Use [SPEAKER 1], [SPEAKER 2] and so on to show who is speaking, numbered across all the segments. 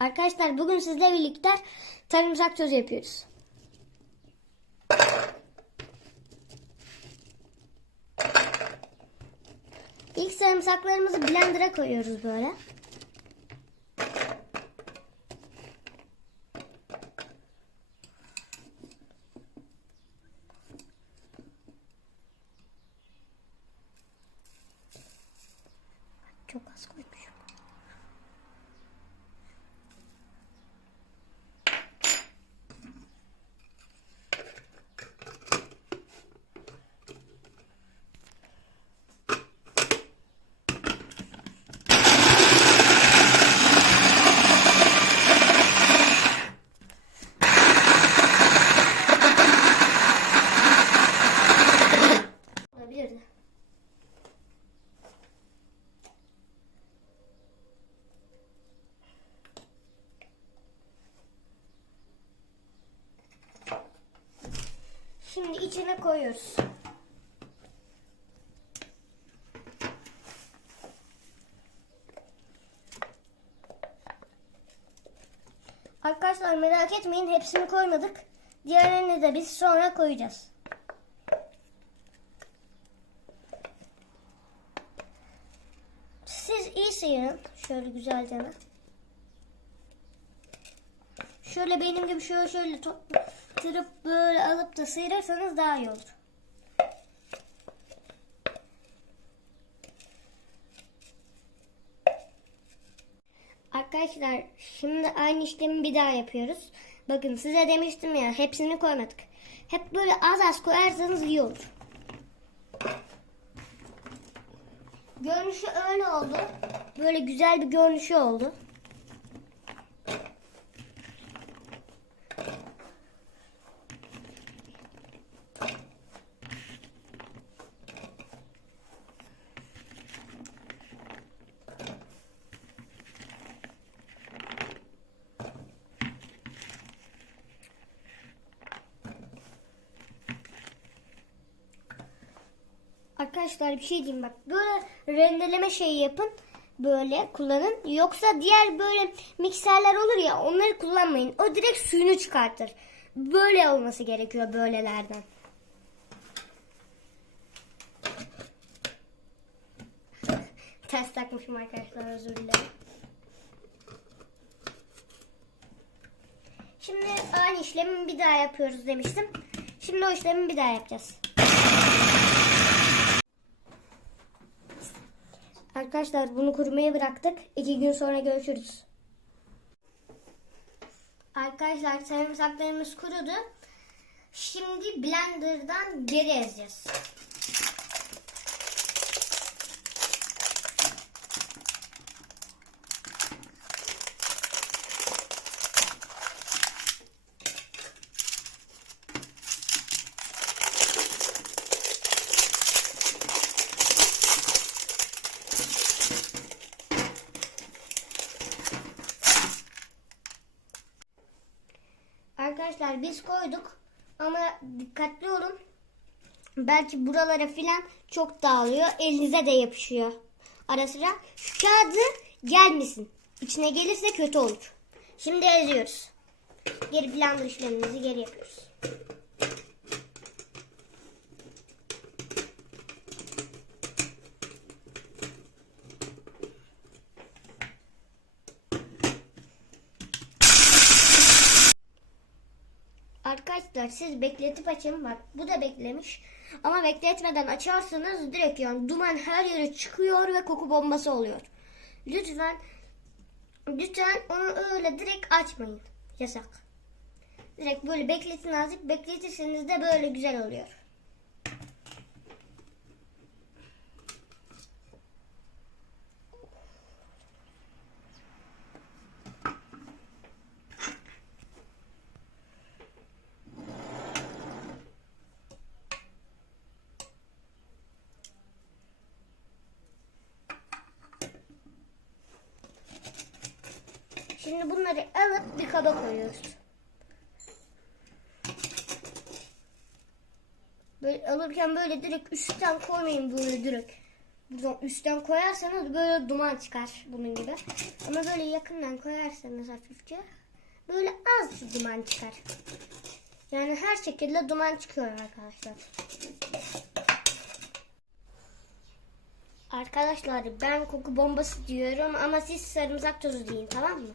[SPEAKER 1] Arkadaşlar bugün sizle birlikte sarımsak tozu yapıyoruz. İlk sarımsaklarımızı blender'a koyuyoruz böyle. Çok az koymuşum. Olabilirdi. Şimdi içine koyuyoruz. Arkadaşlar merak etmeyin hepsini koymadık. Diğerlerini de biz sonra koyacağız. Siz iyi sıyırın. Şöyle güzelce. Şöyle benim gibi şöyle şöyle toplayıp böyle alıp da sıyırırsanız daha iyi olur. Arkadaşlar şimdi aynı işlemi bir daha yapıyoruz. Bakın size demiştim ya hepsini koymadık. Hep böyle az az koyarsanız iyi olur. Görünüşü öyle oldu. Böyle güzel bir görünüşü oldu. Arkadaşlar bir şey diyeyim bak. Böyle rendeleme şeyi yapın. Böyle kullanın. Yoksa diğer böyle mikserler olur ya onları kullanmayın. O direkt suyunu çıkartır. Böyle olması gerekiyor böylelerden. Ters takmışım arkadaşlar özür dilerim. Şimdi aynı işlemi bir daha yapıyoruz demiştim. Şimdi o işlemi bir daha yapacağız. Arkadaşlar bunu kurumaya bıraktık. İki gün sonra görüşürüz. Arkadaşlar sarımsaklarımız kurudu. Şimdi blenderdan geri ezeceğiz. Arkadaşlar biz koyduk ama dikkatli olun. Belki buralara filan çok dağılıyor. Elinize de yapışıyor. Ara sıra şu kağıdı gelmesin. İçine gelirse kötü olur. Şimdi eziyoruz. Geri blender işlemimizi geri yapıyoruz. Arkadaşlar siz bekletip açın bak bu da beklemiş ama bekletmeden açarsanız direkt yani duman her yere çıkıyor ve koku bombası oluyor. Lütfen lütfen onu öyle direkt açmayın. Yasak. Direkt böyle bekletin azıcık bekletirseniz de böyle güzel oluyor. Şimdi bunları alıp bir kaba koyuyoruz. Böyle alırken böyle direkt üstten koymayın böyle direkt. buradan üstten koyarsanız böyle duman çıkar bunun gibi. Ama böyle yakından koyarsanız hafifçe böyle az duman çıkar. Yani her şekilde duman çıkıyor arkadaşlar. Arkadaşlar ben koku bombası diyorum ama siz sarımsak tozu deyin tamam mı?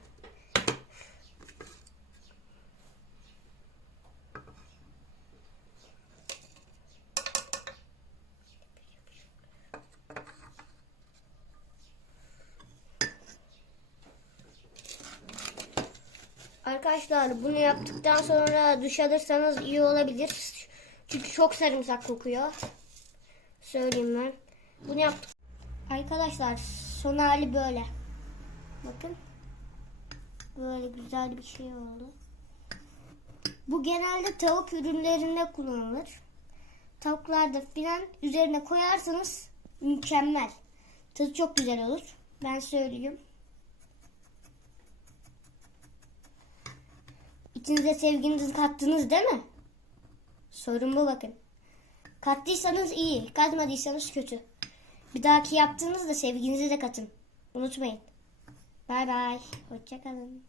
[SPEAKER 1] Arkadaşlar bunu yaptıktan sonra duş alırsanız iyi olabilir. Çünkü çok sarımsak kokuyor. Söyleyeyim ben. Bunu yaptık. Arkadaşlar son hali böyle. Bakın. Böyle güzel bir şey oldu. Bu genelde tavuk ürünlerinde kullanılır. Tavuklarda filan üzerine koyarsanız mükemmel. Tadı çok güzel olur. Ben söyleyeyim. İçinize sevginizi kattınız değil mi? Sorun bu bakın. Kattıysanız iyi, katmadıysanız kötü. Bir dahaki yaptığınızda sevginizi de katın. Unutmayın. Bay bay. Hoşçakalın.